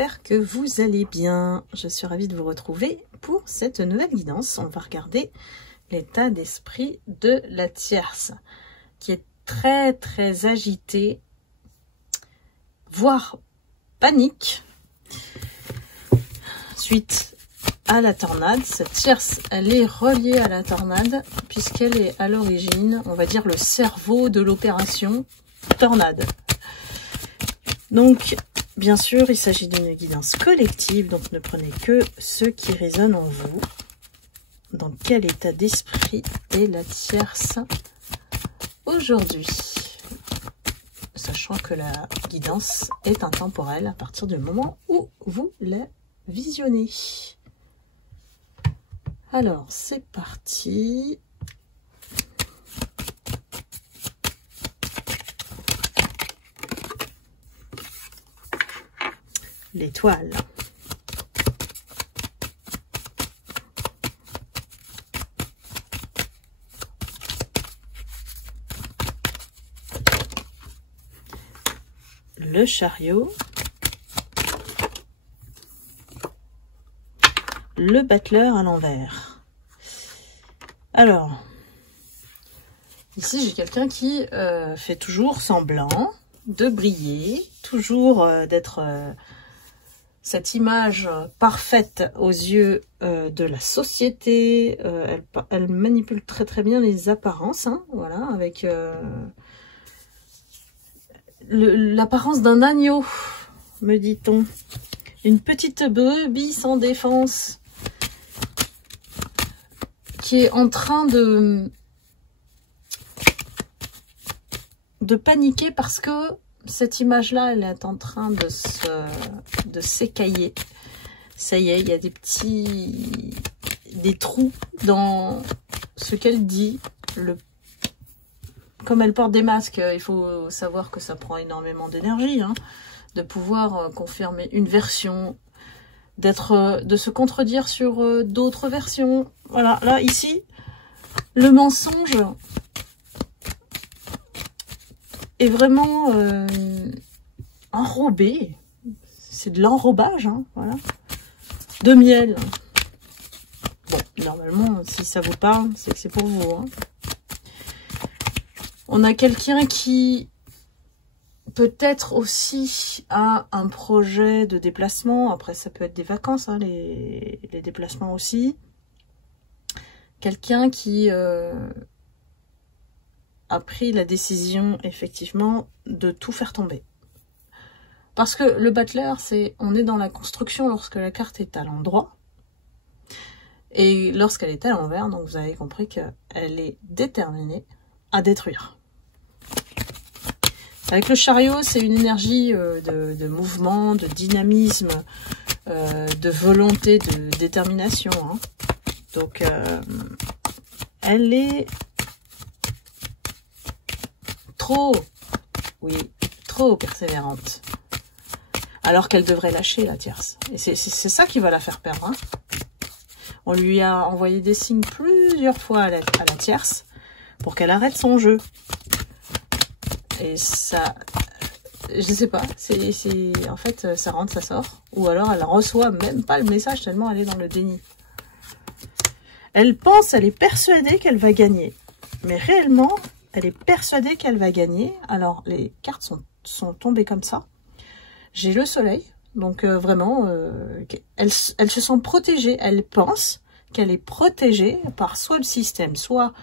j'espère que vous allez bien. Je suis ravie de vous retrouver pour cette nouvelle guidance. On va regarder l'état d'esprit de la tierce, qui est très très agitée, voire panique, suite à la tornade. Cette tierce, elle est reliée à la tornade, puisqu'elle est à l'origine, on va dire, le cerveau de l'opération tornade. Donc, bien sûr, il s'agit d'une guidance collective, donc ne prenez que ce qui résonne en vous. Dans quel état d'esprit est la tierce aujourd'hui? Sachant que la guidance est intemporelle à partir du moment où vous la visionnez. Alors, c'est parti. L'étoile. Le chariot. Le battleur à l'envers. Alors, ici j'ai quelqu'un qui fait toujours semblant de briller, toujours d'être cette image parfaite aux yeux de la société. Elle manipule très très bien les apparences, hein, voilà, avec l'apparence d'un agneau, me dit-on. Une petite brebis sans défense qui est en train de paniquer parce que cette image-là, elle est en train de s'écailler. Ça y est, il y a des trous dans ce qu'elle dit. Comme elle porte des masques, il faut savoir que ça prend énormément d'énergie, hein, de pouvoir confirmer une version, de se contredire sur d'autres versions. Voilà, là, ici, le mensonge est vraiment enrobé. C'est de l'enrobage, hein, voilà. De miel. Bon, normalement, si ça vous parle, c'est que c'est pour vous, hein. On a quelqu'un qui peut-être aussi a un projet de déplacement. Après, ça peut être des vacances, hein, les déplacements aussi. Quelqu'un qui a pris la décision, effectivement, de tout faire tomber. Parce que le battleur, on est dans la construction lorsque la carte est à l'endroit. Et lorsqu'elle est à l'envers, donc vous avez compris qu'elle est déterminée à détruire. Avec le chariot, c'est une énergie de mouvement, de dynamisme, de volonté, de détermination, hein. Donc, elle est trop persévérante. Alors qu'elle devrait lâcher, la tierce. Et c'est ça qui va la faire perdre, hein. On lui a envoyé des signes plusieurs fois à la tierce pour qu'elle arrête son jeu. Et ça, je sais pas, en fait, ça rentre, ça sort. Ou alors elle reçoit même pas le message tellement elle est dans le déni. Elle est persuadée qu'elle va gagner. Mais réellement, elle est persuadée qu'elle va gagner. Alors, les cartes sont tombées comme ça. J'ai le soleil. Donc, vraiment, elle se sent protégée. Elle pense qu'elle est protégée par soit le système, soit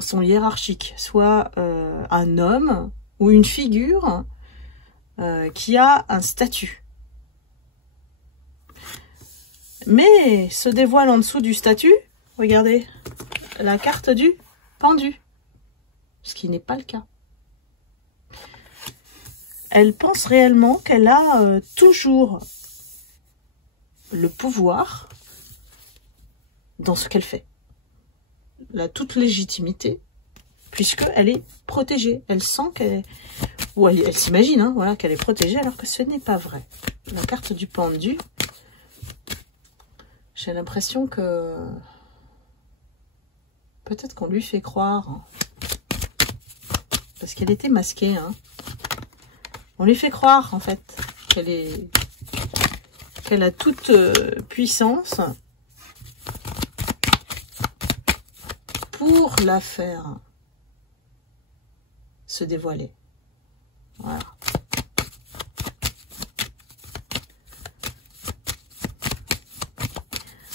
son hiérarchique, soit un homme ou une figure qui a un statut. Mais se dévoile en dessous du statut, regardez, la carte du pendu, ce qui n'est pas le cas. Elle pense réellement qu'elle a toujours le pouvoir dans ce qu'elle fait. La toute légitimité, puisqu'elle est protégée. Elle sent qu'elle est... Ou elle s'imagine, hein, voilà, qu'elle est protégée, alors que ce n'est pas vrai. La carte du pendu, j'ai l'impression que... Peut-être qu'on lui fait croire, hein, parce qu'elle était masquée, hein. On lui fait croire, en fait, qu'elle est qu'elle a toute puissance pour la faire se dévoiler. Voilà.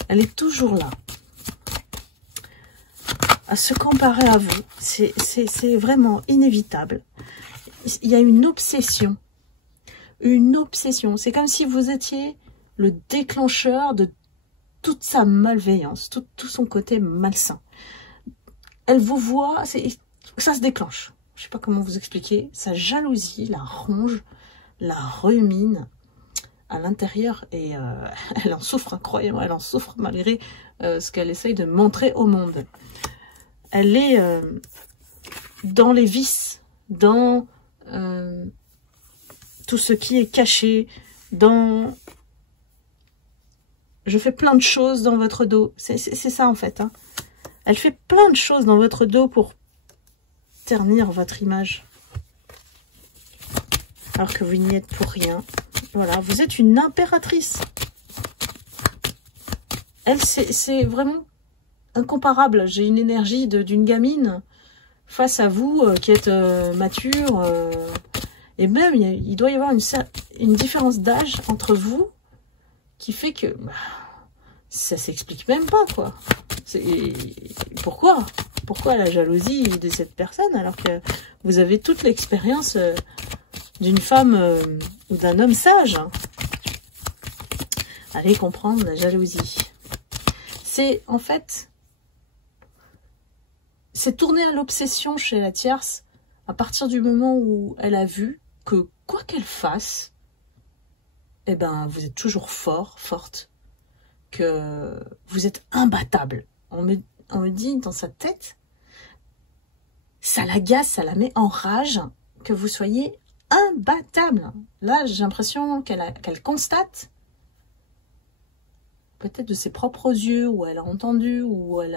Elle est toujours là. À se comparer à vous, c'est vraiment inévitable. Il y a une obsession. Une obsession. C'est comme si vous étiez le déclencheur de toute sa malveillance, tout son côté malsain. Elle vous voit, ça se déclenche. Je ne sais pas comment vous expliquer. Sa jalousie la ronge, la rumine à l'intérieur et elle en souffre incroyablement. Elle en souffre malgré ce qu'elle essaye de montrer au monde. Elle est dans les vices, dans tout ce qui est caché, dans... Je fais plein de choses dans votre dos. C'est ça en fait. Hein. Elle fait plein de choses dans votre dos pour ternir votre image. Alors que vous n'y êtes pour rien. Voilà, vous êtes une impératrice. Elle, c'est vraiment incomparable. J'ai une énergie d'une gamine face à vous qui êtes mature. Et même, il doit y avoir une différence d'âge entre vous qui fait que ça s'explique même pas, quoi. Pourquoi la jalousie de cette personne alors que vous avez toute l'expérience d'une femme ou d'un homme sage. Allez comprendre la jalousie. C'est en fait, c'est tourné à l'obsession chez la tierce à partir du moment où elle a vu que quoi qu'elle fasse, eh ben vous êtes toujours forte, que vous êtes imbattable. On me dit dans sa tête, ça l'agace, ça la met en rage que vous soyez imbattable. Là, j'ai l'impression qu'elle constate, peut-être de ses propres yeux, ou elle a entendu, ou elle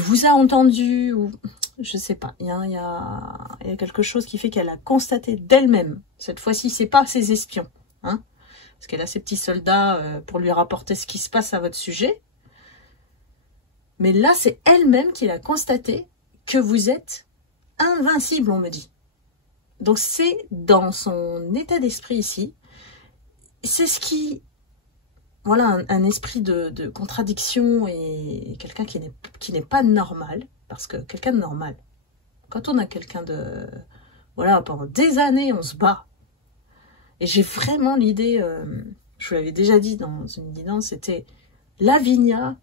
vous a entendu, ou je sais pas. Il y a quelque chose qui fait qu'elle a constaté d'elle-même. Cette fois-ci, c'est pas ses espions, hein, parce qu'elle a ses petits soldats pour lui rapporter ce qui se passe à votre sujet. Mais là, c'est elle-même qui l'a constaté que vous êtes invincible, on me dit. Donc c'est dans son état d'esprit ici, c'est ce qui, voilà, un esprit de contradiction et quelqu'un qui n'est pas normal, parce que quelqu'un de normal, quand on a quelqu'un de, voilà, pendant des années on se bat, et j'ai vraiment l'idée, je vous l'avais déjà dit dans une guidance, c'était Lavinia,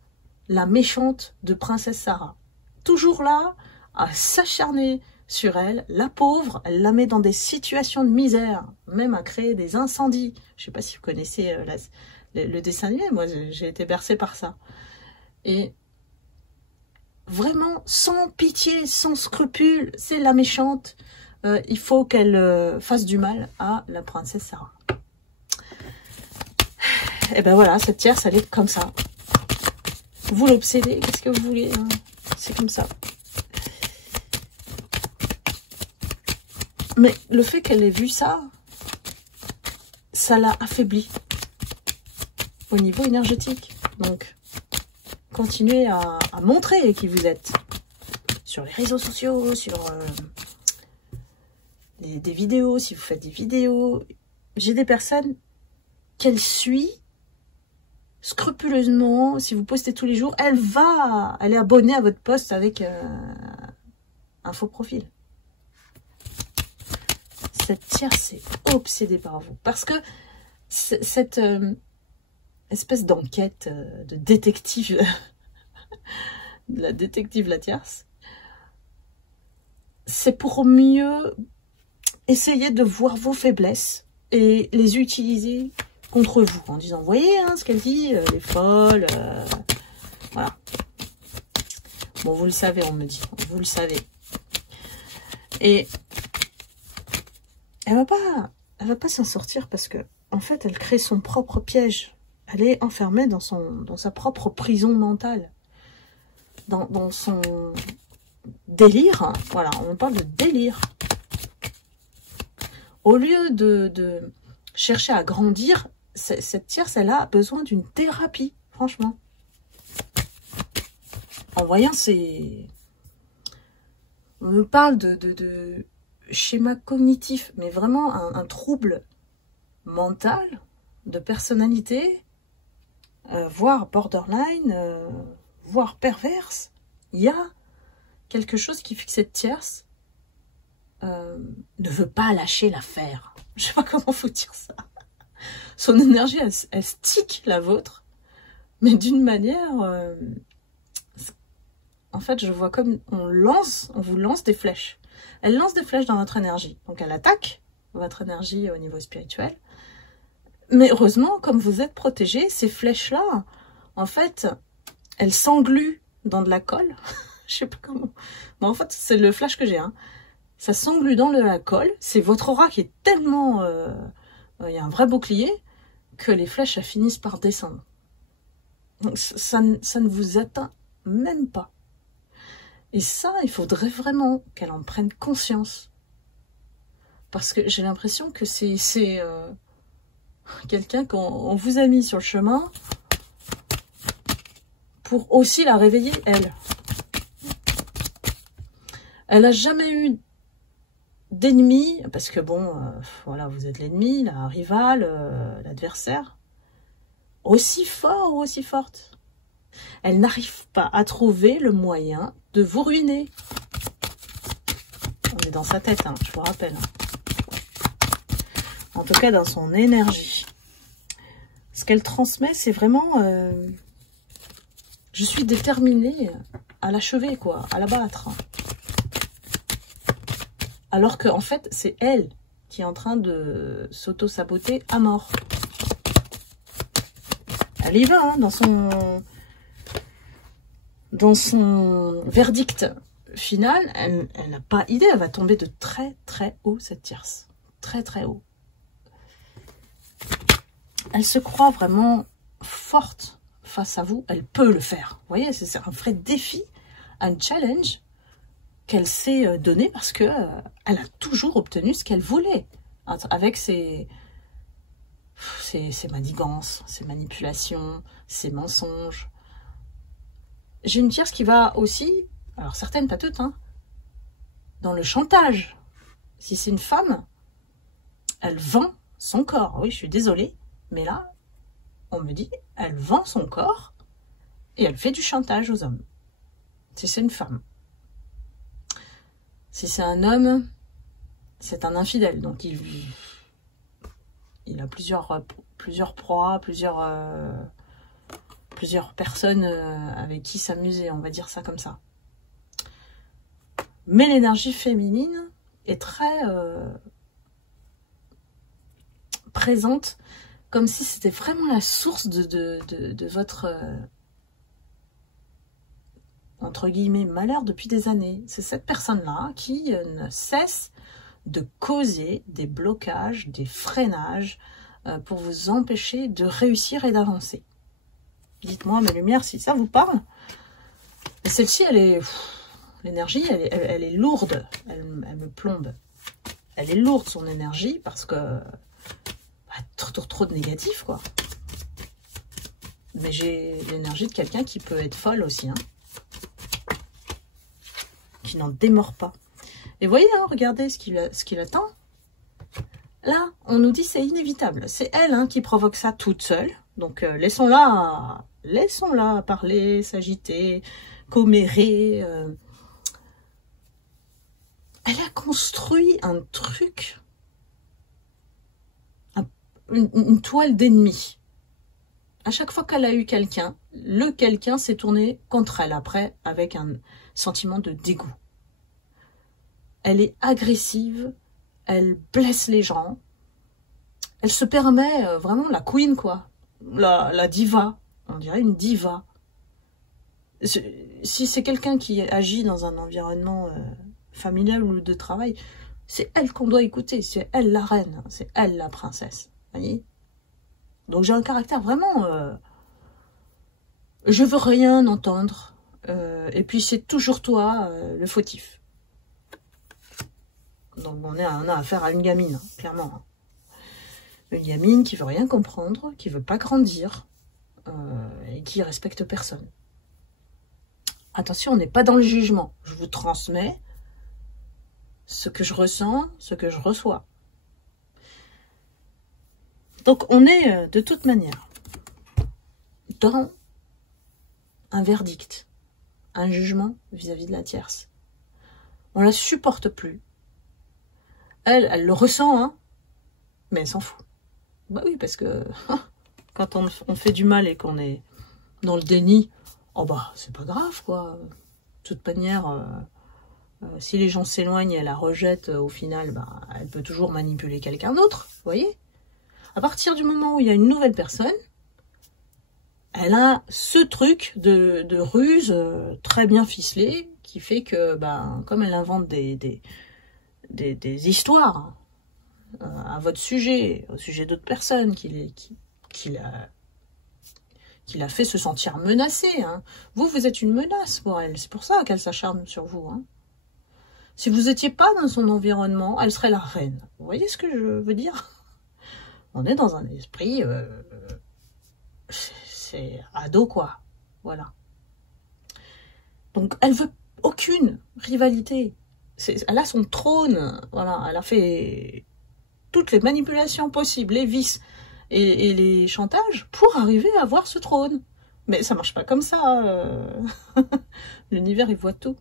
la méchante de Princesse Sarah, toujours là à s'acharner sur elle, la pauvre, elle la met dans des situations de misère, même à créer des incendies. Je ne sais pas si vous connaissez le dessin animé, moi j'ai été bercée par ça. Et vraiment, sans pitié, sans scrupule, c'est la méchante. Il faut qu'elle fasse du mal à la princesse Sarah. Et ben voilà, cette tierce, elle est comme ça. Vous l'obsédez, qu'est-ce que vous voulez, hein, c'est comme ça. Mais le fait qu'elle ait vu ça, ça l'a affaiblie au niveau énergétique. Donc, continuez à montrer qui vous êtes. Sur les réseaux sociaux, sur des vidéos, si vous faites des vidéos. J'ai des personnes qu'elle suit scrupuleusement. Si vous postez tous les jours, elle est abonnée à votre post avec un faux profil. Cette tierce est obsédée par vous. Parce que cette espèce d'enquête de détective, de la détective la tierce, c'est pour mieux essayer de voir vos faiblesses et les utiliser contre vous. En disant, vous voyez hein, ce qu'elle dit, elle est folle, voilà. Bon, vous le savez, on me dit, vous le savez. Et elle va pas s'en sortir parce que, en fait, elle crée son propre piège. Elle est enfermée dans sa propre prison mentale. Dans son délire. Hein. Voilà, on parle de délire. Au lieu de chercher à grandir, cette tierce, elle a besoin d'une thérapie, franchement. En voyant ces... On nous parle de schéma cognitif, mais vraiment un trouble mental, de personnalité, voire borderline, voire perverse. Il y a quelque chose qui fait que cette tierce ne veut pas lâcher l'affaire. Je sais pas comment faut dire ça. Son énergie, elle stick la vôtre, mais d'une manière... en fait, je vois comme on vous lance des flèches. Elle lance des flèches dans votre énergie. Donc, elle attaque votre énergie au niveau spirituel. Mais heureusement, comme vous êtes protégé, ces flèches-là, en fait, elles s'engluent dans de la colle. Je sais pas comment. Bon, en fait, c'est le flash que j'ai. Hein. Ça s'englue dans de la colle. C'est votre aura qui est tellement... il y a un vrai bouclier que les flèches, elles finissent par descendre. Donc, ça ne vous atteint même pas. Et ça, il faudrait vraiment qu'elle en prenne conscience. Parce que j'ai l'impression que c'est quelqu'un qu'on vous a mis sur le chemin pour aussi la réveiller, elle. Elle n'a jamais eu d'ennemi, parce que bon, voilà, vous êtes l'ennemi, la rivale, l'adversaire, aussi fort ou aussi forte. Elle n'arrive pas à trouver le moyen de vous ruiner. On est dans sa tête, hein, je vous rappelle. En tout cas, dans son énergie. Ce qu'elle transmet, c'est vraiment... je suis déterminée à l'achever, quoi, à l'abattre. Alors que, en fait, c'est elle qui est en train de s'auto-saboter à mort. Elle y va, hein, dans son verdict final. Elle n'a pas idée, elle va tomber de très très haut, cette tierce. Très très haut. Elle se croit vraiment forte face à vous. Elle peut le faire. Vous voyez, c'est un vrai défi, un challenge qu'elle s'est donné parce que elle a toujours obtenu ce qu'elle voulait avec ses manigances, ses manipulations, ses mensonges. J'ai une tierce qui va aussi, alors certaines, pas toutes, hein, dans le chantage. Si c'est une femme, elle vend son corps. Oui, je suis désolée, mais là, on me dit, elle vend son corps et elle fait du chantage aux hommes. Si c'est une femme. Si c'est un homme, c'est un infidèle. Donc, il a plusieurs proies, plusieurs personnes avec qui s'amuser, on va dire ça comme ça. Mais l'énergie féminine est très présente, comme si c'était vraiment la source de votre... entre guillemets, malheur depuis des années. C'est cette personne-là qui ne cesse de causer des blocages, des freinages pour vous empêcher de réussir et d'avancer. Dites-moi, mes lumières, si ça vous parle. Celle-ci, elle est... L'énergie, elle est lourde. Elle me plombe. Elle est lourde, son énergie, parce que... trop de négatif, quoi. Mais j'ai l'énergie de quelqu'un qui peut être folle aussi, hein. Qui n'en démord pas. Et voyez, hein, regardez ce qu'il attend. Là, on nous dit c'est inévitable. C'est elle, hein, qui provoque ça toute seule. Donc, laissons-la parler, s'agiter, commérer. Elle a construit un truc, une toile d'ennemi. À chaque fois qu'elle a eu quelqu'un, le quelqu'un s'est tourné contre elle après avec un sentiment de dégoût. Elle est agressive, elle blesse les gens, elle se permet vraiment la queen, quoi. La diva, on dirait une diva. Si c'est quelqu'un qui agit dans un environnement familial ou de travail, c'est elle qu'on doit écouter, c'est elle la reine, c'est elle la princesse, voyez. Donc j'ai un caractère vraiment... je veux rien entendre, et puis c'est toujours toi le fautif. Donc on a affaire à une gamine, hein, clairement. Une gamine qui veut rien comprendre, qui veut pas grandir et qui respecte personne. Attention, on n'est pas dans le jugement. Je vous transmets ce que je ressens, ce que je reçois. Donc on est de toute manière dans un verdict, un jugement vis-à-vis de la tierce. On la supporte plus. Elle le ressent, hein, mais elle s'en fout. Bah oui, parce que quand on fait du mal et qu'on est dans le déni, oh bah c'est pas grave quoi. De toute manière, si les gens s'éloignent et elle la rejette, au final, bah, elle peut toujours manipuler quelqu'un d'autre, vous voyez. À partir du moment où il y a une nouvelle personne, elle a ce truc de ruse très bien ficelé qui fait que, ben, comme elle invente des histoires à votre sujet, au sujet d'autres personnes, qui l'a fait se sentir menacée. Hein. Vous êtes une menace pour elle. C'est pour ça qu'elle s'acharne sur vous. Hein. Si vous n'étiez pas dans son environnement, elle serait la reine. Vous voyez ce que je veux dire? On est dans un esprit... c'est ado, quoi. Voilà. Donc, elle veut aucune rivalité. Elle a son trône. Voilà. Elle a fait toutes les manipulations possibles, les vices et les chantages pour arriver à avoir ce trône. Mais ça marche pas comme ça. L'univers, il voit tout.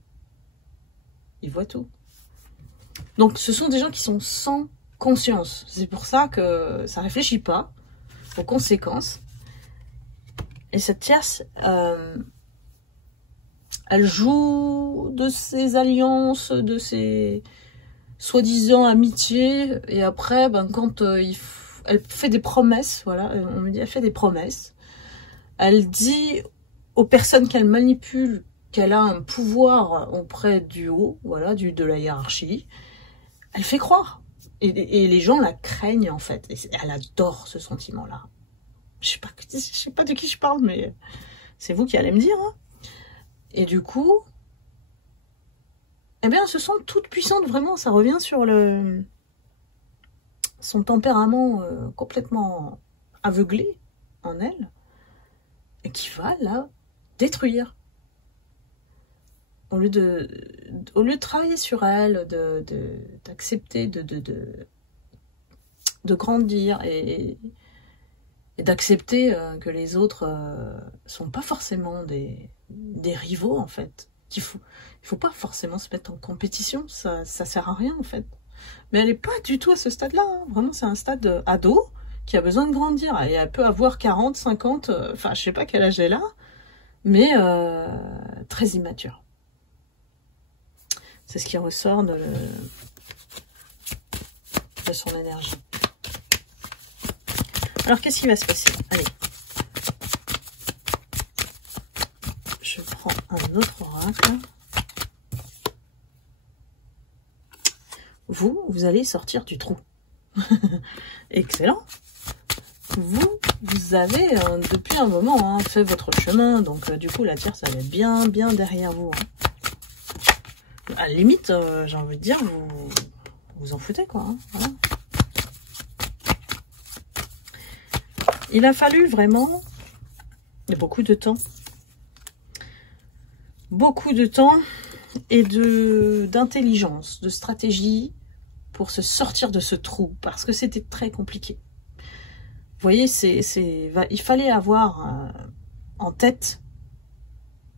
Il voit tout. Donc, ce sont des gens qui sont sans conscience. C'est pour ça que ça réfléchit pas aux conséquences. Et cette tierce, elle joue de ses alliances, de ses soi-disant amitiés. Et après, ben, quand elle fait des promesses, voilà, on me dit, elle fait des promesses. Elle dit aux personnes qu'elle manipule qu'elle a un pouvoir auprès du haut, voilà, de la hiérarchie. Elle fait croire. Et les gens la craignent, en fait. Et elle adore ce sentiment-là. Je sais pas de qui je parle, mais c'est vous qui allez me dire. Hein. Et du coup, eh bien, elles se sentent toutes puissantes, vraiment. Ça revient sur son tempérament complètement aveuglé en elle, et qui va la détruire. Au lieu de travailler sur elle, d'accepter de grandir et d'accepter que les autres sont pas forcément des rivaux, en fait. Il faut pas forcément se mettre en compétition, ça sert à rien, en fait. Mais elle est pas du tout à ce stade-là. Hein. Vraiment, c'est un stade ado qui a besoin de grandir. Et elle peut avoir 40, 50, enfin, je sais pas quel âge elle a, mais très immature. C'est ce qui ressort de son énergie. Alors, qu'est-ce qui va se passer? Allez. Je prends un autre oracle. Vous allez sortir du trou. Excellent. Vous avez, depuis un moment, hein, fait votre chemin. Donc, du coup, la tierce, elle est bien derrière vous. Hein. À la limite, j'ai envie de dire, vous en foutez, quoi. Hein, voilà. Il a fallu vraiment beaucoup de temps. Beaucoup de temps et d'intelligence, de stratégie pour se sortir de ce trou. Parce que c'était très compliqué. Vous voyez, il fallait avoir en tête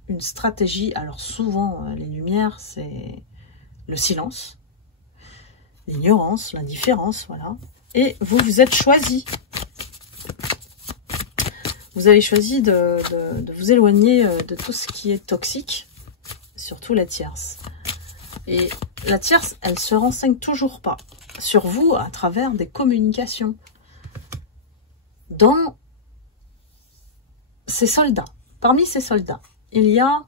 une stratégie. Alors souvent, les lumières, c'est le silence, l'ignorance, l'indifférence, voilà. Et vous êtes choisi. Vous avez choisi de vous éloigner de tout ce qui est toxique, surtout la tierce. Et la tierce, elle se renseigne toujours pas sur vous à travers des communications. Dans ces soldats, parmi ces soldats, il y a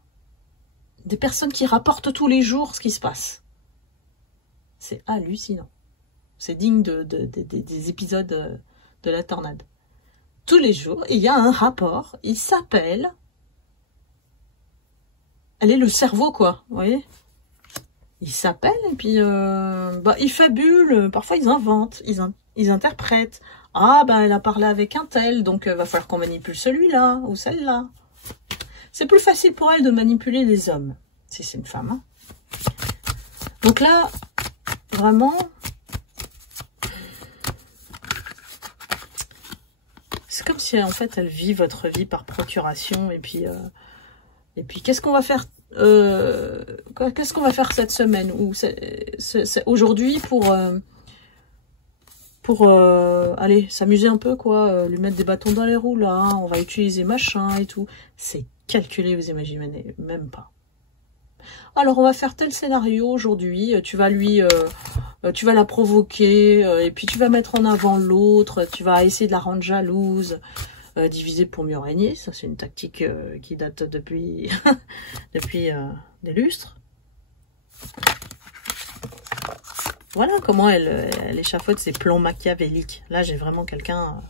des personnes qui rapportent tous les jours ce qui se passe. C'est hallucinant. C'est digne des épisodes de la tornade. Tous les jours, il y a un rapport, il s'appelle... Elle est le cerveau, quoi, vous voyez? Ils s'appellent et puis ils fabulent, parfois ils inventent, ils interprètent. Ah, ben, elle a parlé avec un tel, donc va falloir qu'on manipule celui-là ou celle-là. C'est plus facile pour elle de manipuler les hommes, si c'est une femme. Hein. Donc là, vraiment, c'est comme si, en fait, elle vit votre vie par procuration. Et puis qu'est-ce qu'on va faire qu'est-ce qu'on va faire cette semaine ou aujourd'hui pour aller s'amuser un peu, quoi, lui mettre des bâtons dans les roues, là, hein, on va utiliser machin et tout. C'est calculé, vous imaginez même pas. Alors, on va faire tel scénario aujourd'hui, tu vas la provoquer, et puis tu vas mettre en avant l'autre, tu vas essayer de la rendre jalouse, diviser pour mieux régner, ça c'est une tactique qui date depuis, depuis des lustres. Voilà comment elle échafaude ses plans machiavéliques. Là, j'ai vraiment quelqu'un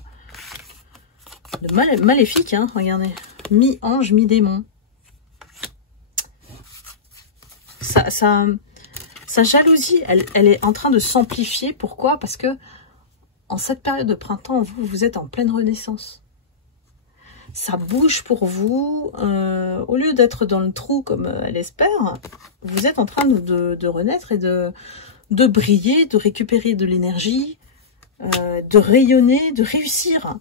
de maléfique, hein, regardez. Mi-ange, mi-démon. Sa jalousie, elle est en train de s'amplifier. Pourquoi? Parce que en cette période de printemps, vous êtes en pleine renaissance. Ça bouge pour vous. Au lieu d'être dans le trou comme elle espère, vous êtes en train de renaître et de briller, de récupérer de l'énergie, de rayonner, de réussir.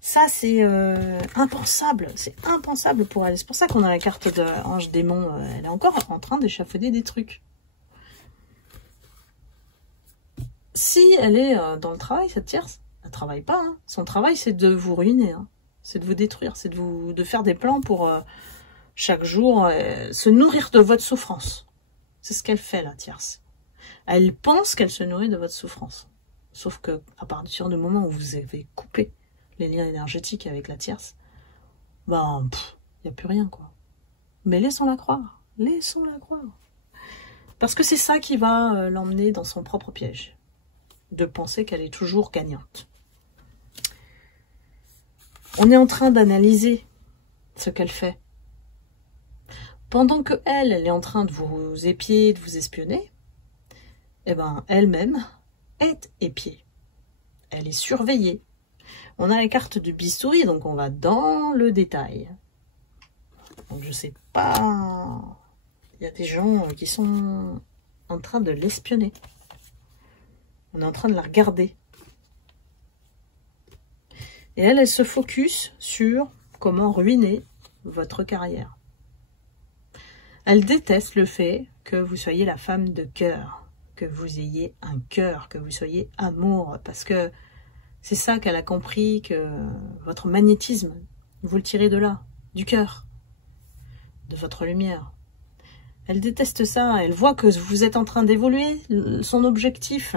Ça, c'est impensable. C'est impensable pour elle. C'est pour ça qu'on a la carte de Ange Démon. Elle est encore en train d'échafauder des trucs. Si elle est dans le travail, cette tierce, elle ne travaille pas. Hein. Son travail, c'est de vous ruiner. Hein. C'est de vous détruire. C'est de faire des plans pour chaque jour se nourrir de votre souffrance. C'est ce qu'elle fait, la tierce. Elle pense qu'elle se nourrit de votre souffrance. Sauf que à partir du moment où vous avez coupé les liens énergétiques avec la tierce, ben, il n'y a plus rien, quoi. Mais laissons-la croire. Laissons-la croire. Parce que c'est ça qui va l'emmener dans son propre piège. De penser qu'elle est toujours gagnante. On est en train d'analyser ce qu'elle fait. Pendant que elle est en train de vous épier, de vous espionner, eh ben, elle-même est épiée. Elle est surveillée. On a la carte du bistouri, donc on va dans le détail. Donc je sais pas... Il y a des gens qui sont en train de l'espionner. On est en train de la regarder. Et elle se focus sur comment ruiner votre carrière. Elle déteste le fait que vous soyez la femme de cœur, que vous ayez un cœur, que vous soyez amour, parce que c'est ça qu'elle a compris, que votre magnétisme, vous le tirez de là, du cœur, de votre lumière. Elle déteste ça, elle voit que vous êtes en train d'évoluer. Son objectif,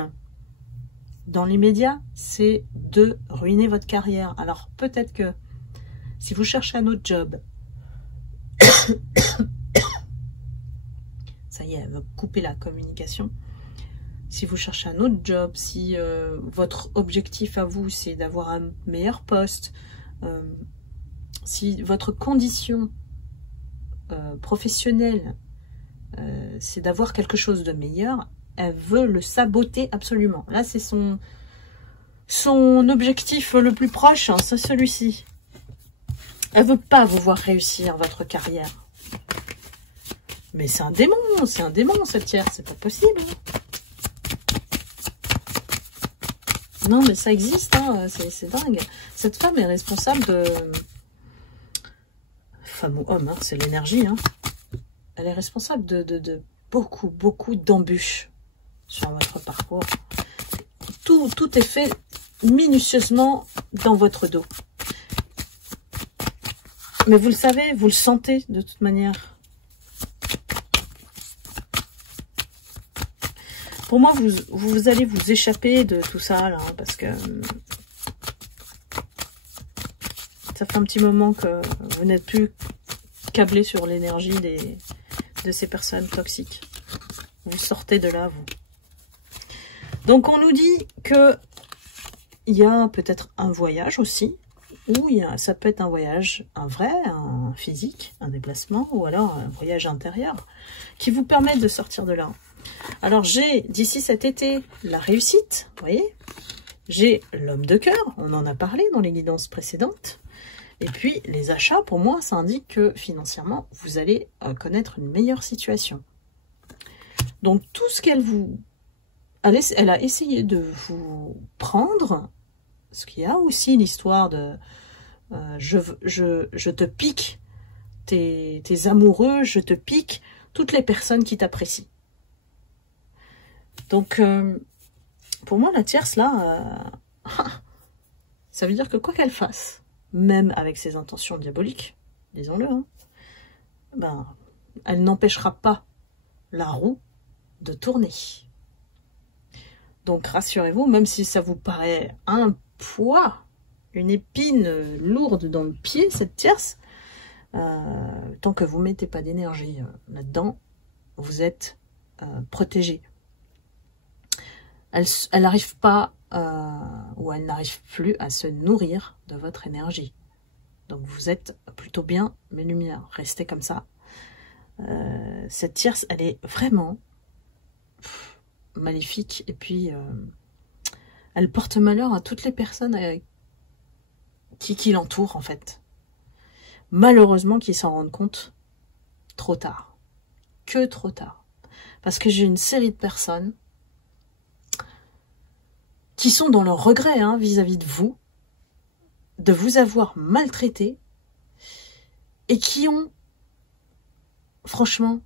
dans l'immédiat, c'est de ruiner votre carrière. Alors peut-être que si vous cherchez un autre job, ça y est, elle va couper la communication. Si vous cherchez un autre job, si votre objectif à vous, c'est d'avoir un meilleur poste, si votre condition professionnelle, c'est d'avoir quelque chose de meilleur, elle veut le saboter absolument. Là, c'est son objectif le plus proche, hein, c'est celui-ci. Elle veut pas vous voir réussir votre carrière. Mais c'est un démon, cette tierce, c'est pas possible. Non, mais ça existe, hein, c'est dingue. Cette femme est responsable de... Femme ou homme, hein, c'est l'énergie. Hein. Elle est responsable de beaucoup d'embûches sur votre parcours. Tout est fait minutieusement dans votre dos. Mais vous le savez, vous le sentez de toute manière. Pour moi, vous allez vous échapper de tout ça, là, parce que ça fait un petit moment que vous n'êtes plus câblé sur l'énergie de ces personnes toxiques. Vous sortez de là, vous. Donc, on nous dit que il y a peut-être un voyage aussi, ou ça peut être un voyage, un vrai, un physique, un déplacement, ou alors un voyage intérieur, qui vous permet de sortir de là. Alors, j'ai, d'ici cet été, la réussite, vous voyez. J'ai l'homme de cœur, on en a parlé dans les guidances précédentes. Et puis, les achats, pour moi, ça indique que financièrement, vous allez connaître une meilleure situation. Donc, tout ce qu'elle vous... Elle a essayé de vous prendre, ce qu'il y a aussi l'histoire de... je te pique tes amoureux, je te pique toutes les personnes qui t'apprécient. Donc, pour moi, la tierce, là, ça veut dire que quoi qu'elle fasse, même avec ses intentions diaboliques, disons-le, hein, ben, elle n'empêchera pas la roue de tourner. Donc, rassurez-vous, même si ça vous paraît un poids, une épine lourde dans le pied, cette tierce, tant que vous ne mettez pas d'énergie là-dedans, vous êtes protégé. Elle n'arrive pas ou elle n'arrive plus à se nourrir de votre énergie. Donc vous êtes plutôt bien, mes lumières, restez comme ça. Cette tierce, elle est vraiment maléfique et puis elle porte malheur à toutes les personnes qui l'entourent en fait. Malheureusement qu'ils s'en rendent compte trop tard. Que trop tard. Parce que j'ai une série de personnes qui sont dans leur regret vis-à-vis de vous avoir maltraité, et qui ont, franchement,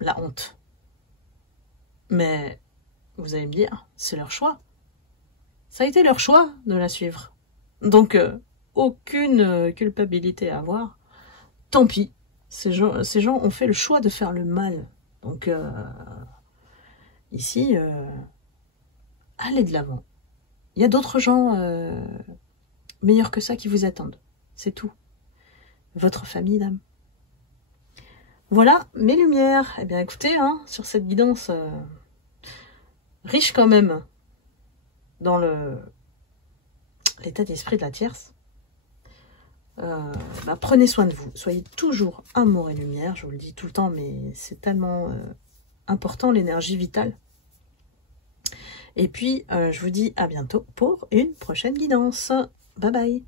la honte. Mais, vous allez me dire, c'est leur choix. Ça a été leur choix de la suivre. Donc, aucune culpabilité à avoir. Tant pis, ces gens ont fait le choix de faire le mal. Donc, ici... allez de l'avant. Il y a d'autres gens meilleurs que ça qui vous attendent. C'est tout. Votre famille, dame. Voilà mes lumières. Eh bien, écoutez, sur cette guidance riche quand même dans l'état d'esprit de la tierce, prenez soin de vous. Soyez toujours amour et lumière. Je vous le dis tout le temps, mais c'est tellement important, l'énergie vitale. Et puis, je vous dis à bientôt pour une prochaine guidance. Bye bye.